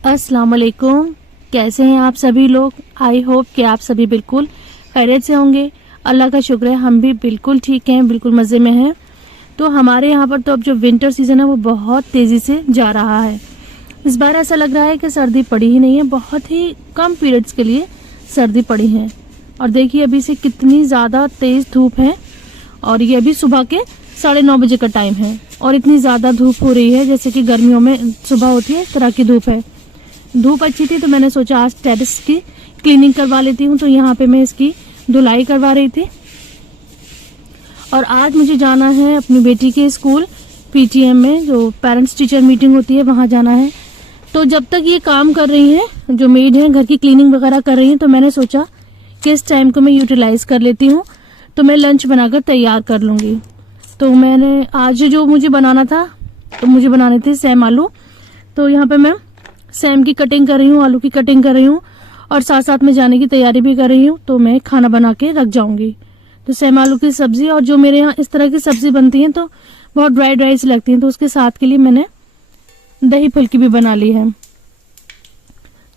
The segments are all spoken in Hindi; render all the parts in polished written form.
अस्सलाम वालेकुम। कैसे हैं आप सभी लोग? आई होप कि आप सभी बिल्कुल खैरियत से होंगे। अल्लाह का शुक्र है, हम भी बिल्कुल ठीक हैं, बिल्कुल मज़े में हैं। तो हमारे यहाँ पर तो अब जो विंटर सीज़न है वो बहुत तेज़ी से जा रहा है। इस बार ऐसा लग रहा है कि सर्दी पड़ी ही नहीं है, बहुत ही कम पीरियड्स के लिए सर्दी पड़ी है। और देखिए अभी से कितनी ज़्यादा तेज़ धूप है, और ये अभी सुबह के 9:30 बजे का टाइम है और इतनी ज़्यादा धूप हो रही है जैसे कि गर्मियों में सुबह होती है, इस तरह की धूप है। धूप अच्छी थी तो मैंने सोचा आज टेरेस की क्लीनिंग करवा लेती हूँ, तो यहाँ पे मैं इसकी धुलाई करवा रही थी। और आज मुझे जाना है अपनी बेटी के स्कूल पीटीएम में, जो पेरेंट्स टीचर मीटिंग होती है, वहाँ जाना है। तो जब तक ये काम कर रही हैं, जो मेड है घर की क्लीनिंग वगैरह कर रही हैं, तो मैंने सोचा कि इस टाइम को मैं यूटिलाइज कर लेती हूँ, तो मैं लंच बनाकर तैयार कर लूँगी। तो मैंने आज जो मुझे बनाना था, तो मुझे बनाने थे सैम आलू। तो यहाँ पे मैं सैम की कटिंग कर रही हूँ, आलू की कटिंग कर रही हूँ, और साथ साथ में जाने की तैयारी भी कर रही हूँ। तो मैं खाना बना के रख जाऊंगी। तो सैम आलू की सब्जी, और जो मेरे यहाँ इस तरह की सब्जी बनती है तो बहुत ड्राई ड्राई सी लगती है, तो उसके साथ के लिए मैंने दही फुल्की भी बना ली है।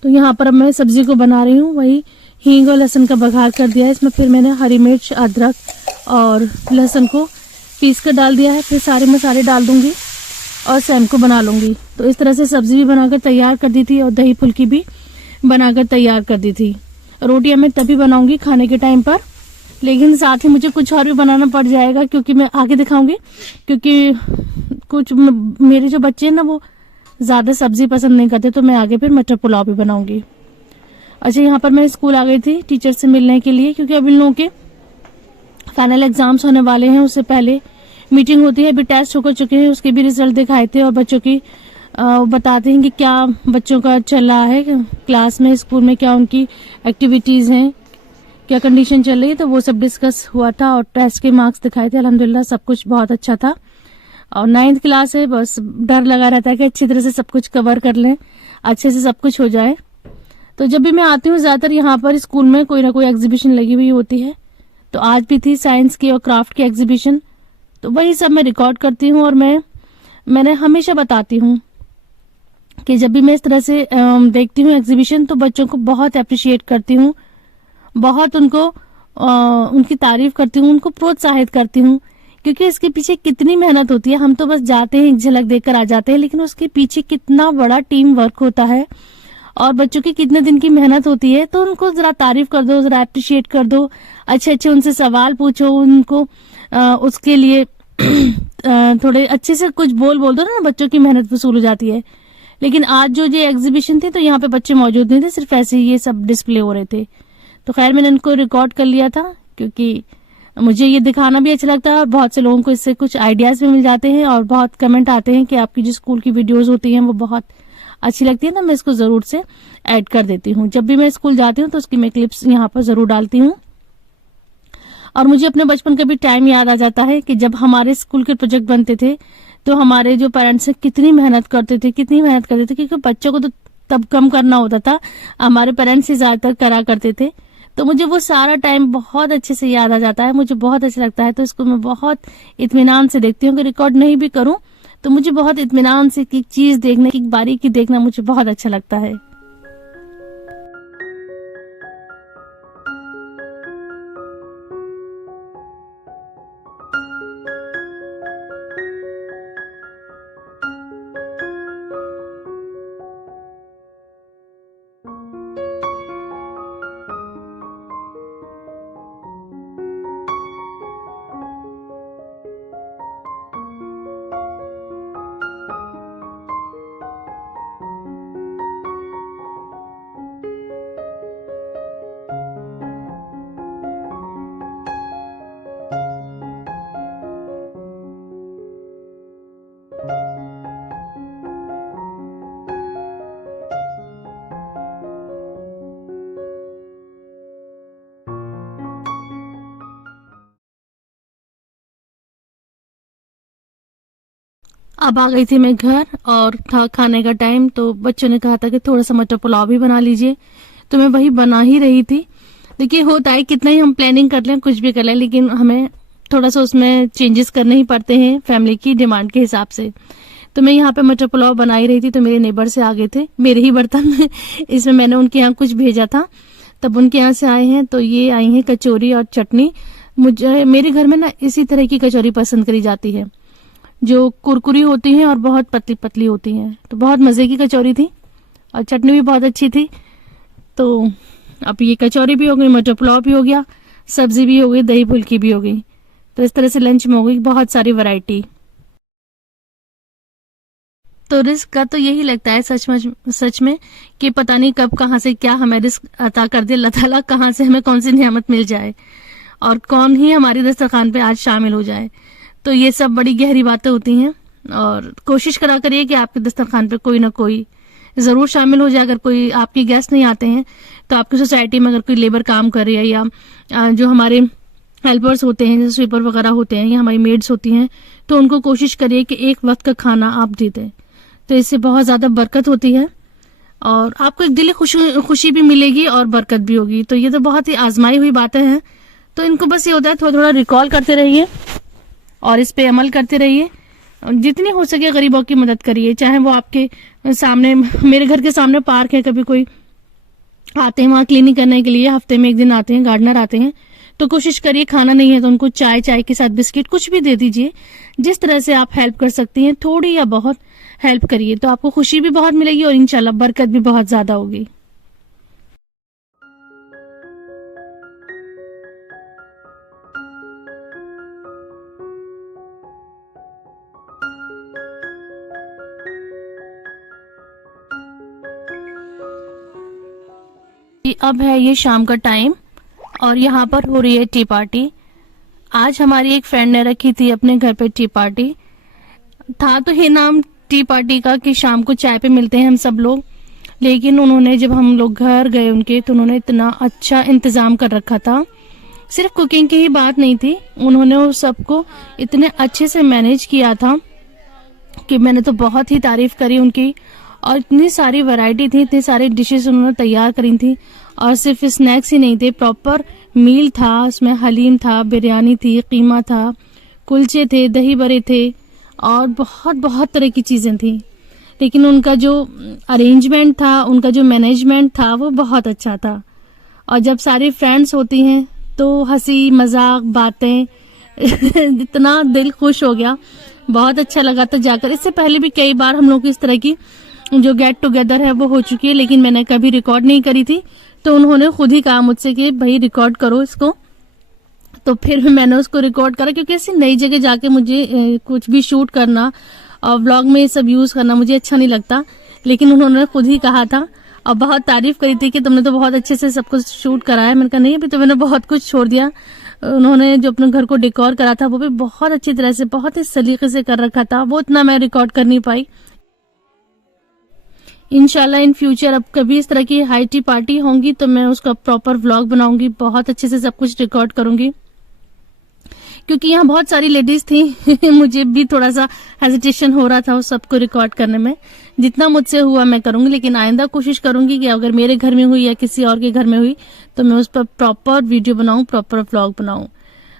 तो यहाँ पर अब मैं सब्जी को बना रही हूँ, वही हींग और लहसुन का बघार कर दिया है। इसमें फिर मैंने हरी मिर्च, अदरक और लहसुन को पीस कर डाल दिया है। फिर सारे मसाले डाल दूंगी और सैम को बना लूंगी। तो इस तरह से सब्जी भी बनाकर तैयार कर दी थी और दही फुल्की भी बनाकर तैयार कर दी थी। रोटियां मैं तभी बनाऊंगी खाने के टाइम पर, लेकिन साथ ही मुझे कुछ और भी बनाना पड़ जाएगा, क्योंकि मैं आगे दिखाऊंगी। क्योंकि कुछ मेरे जो बच्चे हैं ना, वो ज़्यादा सब्जी पसंद नहीं करते, तो मैं आगे फिर मटर पुलाव भी बनाऊंगी। अच्छा, यहाँ पर मैं स्कूल आ गई थी टीचर से मिलने के लिए, क्योंकि अब इन लोगों के फाइनल एग्जाम्स होने वाले हैं। उससे पहले मीटिंग होती है, अभी टेस्ट हो चुके हैं, उसके भी रिजल्ट दिखाए थे, और बच्चों की बताते हैं कि क्या बच्चों का चल रहा है क्लास में, स्कूल में, क्या उनकी एक्टिविटीज़ हैं, क्या कंडीशन चल रही है। तो वो सब डिस्कस हुआ था और टेस्ट के मार्क्स दिखाए थे। अल्हम्दुलिल्लाह सब कुछ बहुत अच्छा था। और 9th क्लास है, बस डर लगा रहता है कि अच्छी तरह से सब कुछ कवर कर लें, अच्छे से सब कुछ हो जाए। तो जब भी मैं आती हूँ, ज़्यादातर यहाँ पर स्कूल में कोई ना कोई एग्जीबिशन लगी हुई होती है। तो आज भी थी साइंस की और क्राफ्ट की एग्जीबिशन। तो वही सब मैं रिकॉर्ड करती हूँ, और मैंने हमेशा बताती हूँ कि जब भी मैं इस तरह से देखती हूँ एग्जीबिशन, तो बच्चों को बहुत अप्रिशिएट करती हूँ, बहुत उनको उनकी तारीफ करती हूँ, उनको प्रोत्साहित करती हूँ, क्योंकि इसके पीछे कितनी मेहनत होती है। हम तो बस जाते हैं, एक झलक देखकर आ जाते हैं, लेकिन उसके पीछे कितना बड़ा टीम वर्क होता है और बच्चों की कितने दिन की मेहनत होती है। तो उनको जरा तारीफ कर दो, जरा अप्रिशिएट कर दो, अच्छे अच्छे उनसे सवाल पूछो, उनको उसके लिए थोड़े अच्छे से कुछ बोल दो ना, बच्चों की मेहनत वसूल हो जाती है। लेकिन आज जो ये एग्जीबिशन थी, तो यहाँ पे बच्चे मौजूद नहीं थे, सिर्फ ऐसे ही ये सब डिस्प्ले हो रहे थे। तो खैर मैंने इनको रिकॉर्ड कर लिया था, क्योंकि मुझे ये दिखाना भी अच्छा लगता है, और बहुत से लोगों को इससे कुछ आइडियाज भी मिल जाते हैं, और बहुत कमेंट आते हैं कि आपकी जो स्कूल की वीडियोज होती हैं वो बहुत अच्छी लगती है। ना मैं इसको जरूर से ऐड कर देती हूँ। जब भी मैं स्कूल जाती हूँ तो उसकी मैं क्लिप्स यहाँ पर जरूर डालती हूँ। और मुझे अपने बचपन का भी टाइम याद आ जाता है कि जब हमारे स्कूल के प्रोजेक्ट बनते थे, तो हमारे जो पेरेंट्स हैं कितनी मेहनत करते थे, क्योंकि बच्चों को तो तब कम करना होता था, हमारे पेरेंट्स ही ज्यादातर करा करते थे। तो मुझे वो सारा टाइम बहुत अच्छे से याद आ जाता है, मुझे बहुत अच्छा लगता है। तो इसको मैं बहुत इत्मीनान से देखती हूँ, कि रिकॉर्ड नहीं भी करूँ तो मुझे बहुत इत्मीनान से एक चीज देखने, एक बारीकी देखना मुझे बहुत अच्छा लगता है। अब आ गई थी मैं घर, और था खाने का टाइम। तो बच्चों ने कहा था कि थोड़ा सा मटर पुलाव भी बना लीजिए, तो मैं वही बना ही रही थी। देखिए होता है, कितना ही हम प्लानिंग कर लें, कुछ भी कर लें, लेकिन हमें थोड़ा सा उसमें चेंजेस करने ही पड़ते हैं फैमिली की डिमांड के हिसाब से। तो मैं यहाँ पे मटर पुलाव बना ही रही थी, तो मेरे नेबर से आ गए थे, मेरे ही बर्तन में इसमें मैंने उनके यहाँ कुछ भेजा था, तब उनके यहाँ से आए हैं। तो ये आई है कचौरी और चटनी। मुझे मेरे घर में ना इसी तरह की कचौरी पसंद करी जाती है, जो कुरकुरी होती हैं और बहुत पतली पतली होती हैं। तो बहुत मजे की कचौरी थी और चटनी भी बहुत अच्छी थी। तो अब ये कचौरी भी हो गई, मटर पुलाव भी हो गया, सब्जी भी हो गई, दही फुल्की भी हो गई। तो इस तरह से लंच में हो गई बहुत सारी वैरायटी। तो रिस्क का तो यही लगता है सच में कि पता नहीं कब कहाँ से क्या हमें रिस्क अता कर दे अल्लाह ताला, कहाँ से हमें कौन सी नियामत मिल जाए और कौन ही हमारी दस्तरखान पे आज शामिल हो जाए। तो ये सब बड़ी गहरी बातें होती हैं और कोशिश करा करिए कि आपके दस्तरखान पे कोई ना कोई जरूर शामिल हो जाए। अगर कोई आपके गेस्ट नहीं आते हैं तो आपकी सोसाइटी में अगर कोई लेबर काम कर रही है या जो हमारे हेल्पर्स होते हैं, जैसे स्वीपर वगैरह होते हैं या हमारी मेड्स होती हैं, तो उनको कोशिश करिए कि एक वक्त का खाना आप दे दें। तो इससे बहुत ज्यादा बरकत होती है और आपको एक दिली खुशी भी मिलेगी और बरकत भी होगी। तो ये तो बहुत ही आजमाई हुई बातें हैं। तो इनको बस ये होता है थोड़ा थोड़ा रिकॉल करते रहिए और इस पे अमल करते रहिए। जितनी हो सके गरीबों की मदद करिए, चाहे वो आपके सामने, मेरे घर के सामने पार्क है, कभी कोई आते हैं वहां क्लीनिंग करने के लिए, हफ्ते में एक दिन आते हैं, गार्डनर आते हैं, तो कोशिश करिए खाना नहीं है तो उनको चाय के साथ बिस्किट कुछ भी दे दीजिए। जिस तरह से आप हेल्प कर सकती हैं थोड़ी या बहुत हेल्प करिए, तो आपको खुशी भी बहुत मिलेगी और इंशाल्लाह बरकत भी बहुत ज्यादा होगी। अब है ये शाम का टाइम और यहाँ पर हो रही है टी पार्टी। आज हमारी एक फ्रेंड ने रखी थी अपने घर पे टी पार्टी। था तो ये नाम टी पार्टी का कि शाम को चाय पे मिलते हैं हम सब लोग, लेकिन उन्होंने जब हम लोग घर गए उनके, तो उन्होंने इतना अच्छा इंतजाम कर रखा था। सिर्फ कुकिंग की ही बात नहीं थी, उन्होंने उस सबको इतने अच्छे से मैनेज किया था कि मैंने तो बहुत ही तारीफ करी उनकी। और इतनी सारी वैरायटी थी, इतनी सारी डिशेस उन्होंने तैयार करी थी और सिर्फ स्नैक्स ही नहीं थे, प्रॉपर मील था। उसमें हलीम था, बिरयानी थी, कीमा था, कुलचे थे, दही बड़े थे और बहुत बहुत तरह की चीजें थी। लेकिन उनका जो अरेंजमेंट था, उनका जो मैनेजमेंट था वो बहुत अच्छा था। और जब सारी फ्रेंड्स होती हैं तो हंसी मजाक बातें इतना दिल खुश हो गया, बहुत अच्छा लगा था जाकर। इससे पहले भी कई बार हम लोग इस तरह की जो गेट टुगेदर है वो हो चुकी है, लेकिन मैंने कभी रिकॉर्ड नहीं करी थी। तो उन्होंने खुद ही कहा मुझसे कि भाई रिकॉर्ड करो इसको, तो फिर मैंने उसको रिकॉर्ड करा, क्योंकि ऐसी नई जगह जाके मुझे कुछ भी शूट करना और व्लॉग में ये सब यूज करना मुझे अच्छा नहीं लगता। लेकिन उन्होंने खुद ही कहा था और बहुत तारीफ करी थी कि तुमने तो बहुत अच्छे से सब कुछ शूट कराया। मैंने कहा नहीं, अभी तो मैंने बहुत कुछ छोड़ दिया। उन्होंने जो अपने घर को डेकोर करा था वो भी बहुत अच्छी तरह से, बहुत ही सलीके से कर रखा था, वो इतना मैं रिकॉर्ड कर नहीं पाई। इंशाल्लाह इन फ्यूचर अब कभी इस तरह की हाई टी पार्टी होंगी तो मैं उसका प्रॉपर व्लॉग बनाऊंगी, बहुत अच्छे से सब कुछ रिकॉर्ड करूंगी, क्योंकि यहाँ बहुत सारी लेडीज थी मुझे भी थोड़ा सा हेजिटेशन हो रहा था उस सबको रिकॉर्ड करने में। जितना मुझसे हुआ मैं करूंगी, लेकिन आइंदा कोशिश करूंगी कि अगर मेरे घर में हुई या किसी और के घर में हुई तो मैं उस पर प्रॉपर वीडियो बनाऊं, प्रॉपर व्लॉग बनाऊं।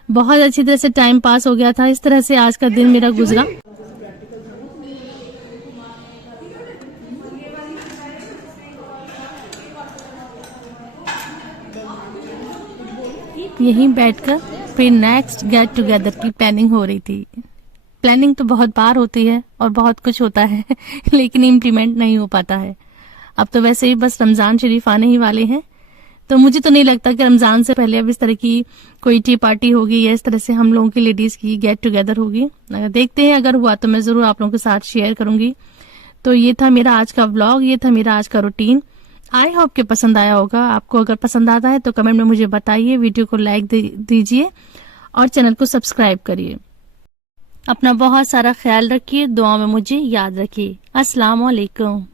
बहुत अच्छी तरह से टाइम पास हो गया था। इस तरह से आज का दिन मेरा गुजरा। यहीं बैठकर फिर नेक्स्ट गेट टुगेदर की प्लानिंग हो रही थी। प्लानिंग तो बहुत बार होती है और बहुत कुछ होता है लेकिन इम्प्लीमेंट नहीं हो पाता है। अब तो वैसे ही बस रमजान शरीफ आने ही वाले हैं, तो मुझे तो नहीं लगता कि रमजान से पहले अब इस तरह की कोई टी पार्टी होगी या इस तरह से हम लोगों की लेडीज की गेट टुगेदर होगी। अगर देखते हैं, अगर हुआ तो मैं जरूर आप लोगों के साथ शेयर करूंगी। तो ये था मेरा आज का व्लॉग, ये था मेरा आज का रूटीन। आई होप कि पसंद आया होगा आपको। अगर पसंद आता है तो कमेंट में मुझे बताइए, वीडियो को लाइक दीजिए और चैनल को सब्सक्राइब करिए। अपना बहुत सारा ख्याल रखिए, दुआ में मुझे याद रखिए। अस्सलाम वालेकुम।